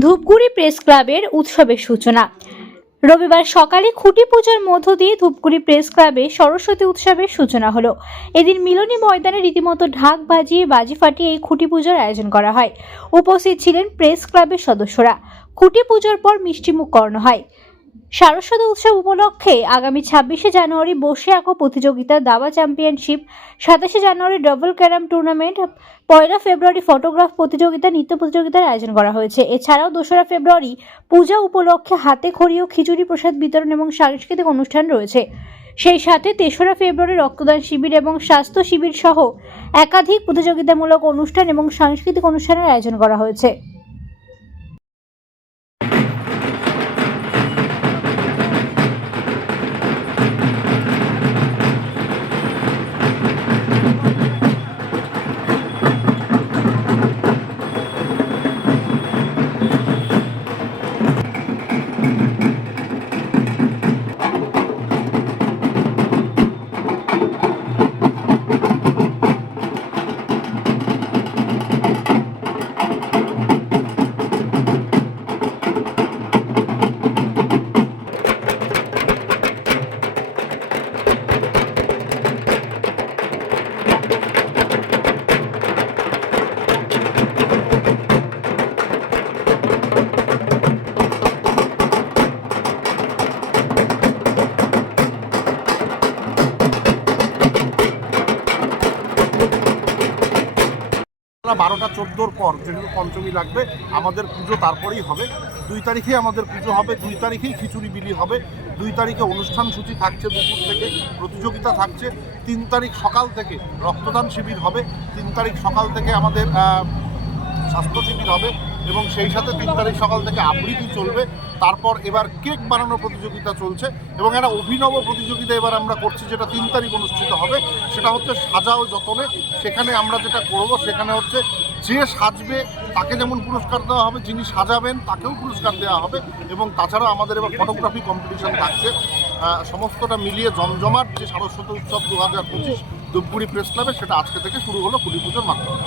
Dhupguri press ক্লাবের উৎসবের সূচনা। রবিবার সকালে খুঁটি পূজার মধ্য দিয়ে ধূপগুড়ি প্রেস ক্লাবে সরস্বতী উৎসবের সূচনা হলো। এদিন মিলনী ময়দানে রীতিমতো ঢাক বাজিয়ে বাজি ফাটিয়ে এই খুঁটি পুজোর আয়োজন করা হয়। উপস্থিত ছিলেন প্রেস ক্লাবের সদস্যরা। খুঁটি পুজোর পর মিষ্টিমুখ কর্ণ হয়। সারস্বত উৎসব উপলক্ষে আগামী ছাব্বিশে জানুয়ারি বসে আঁকো প্রতিযোগিতা দাবা চ্যাম্পিয়নশিপ সাতাশে জানুয়ারি ডবল ক্যারাম টুর্নামেন্ট পয়লা ফেব্রুয়ারি ফটোগ্রাফ প্রতিযোগিতা, নৃত্য প্রতিযোগিতার আয়োজন করা হয়েছে। এছাড়াও দোসরা ফেব্রুয়ারি পূজা উপলক্ষে হাতে খড়ি ও খিচুড়ি প্রসাদ বিতরণ এবং সাংস্কৃতিক অনুষ্ঠান রয়েছে। সেই সাথে তেসরা ফেব্রুয়ারি রক্তদান শিবির এবং স্বাস্থ্য শিবির সহ একাধিক প্রতিযোগিতামূলক অনুষ্ঠান এবং সাংস্কৃতিক অনুষ্ঠানের আয়োজন করা হয়েছে। বেলা বারোটা চোদ্দোর পর যেহেতু পঞ্চমী লাগবে, আমাদের পুজো তারপরেই হবে। দুই তারিখে আমাদের পুজো হবে, দুই তারিখেই খিচুড়ি বিলি হবে। দুই তারিখে অনুষ্ঠান সূচি থাকছে দুপুর থেকে, প্রতিযোগিতা থাকছে। তিন তারিখ সকাল থেকে রক্তদান শিবির হবে। তিন তারিখ সকাল থেকে আমাদের স্বাস্থ্য শিবির হবে। এবং সেই সাথে তিন তারিখ সকাল থেকে আবৃত্তি চলবে। তারপর এবার কেক বানানোর প্রতিযোগিতা চলছে এবং একটা অভিনব প্রতিযোগিতা এবার আমরা করছি যেটা তিন তারিখ অনুষ্ঠিত হবে। সেটা হচ্ছে সাজাও যতনে। সেখানে আমরা যেটা করব সেখানে হচ্ছে যে সাজবে তাকে যেমন পুরস্কার দেওয়া হবে, যিনি সাজাবেন তাকেও পুরস্কার দেওয়া হবে এবং তাছাড়া আমাদের এবার ফটোগ্রাফি কম্পিটিশন থাকছে। সমস্তটা মিলিয়ে জমজমাট যে সারস্বত উৎসব দু হাজার পঁচিশ ধূপগুড়ি প্রেস ক্লাবে সেটা আজকে থেকে শুরু হলো কুলি পুজোর মাধ্যমে।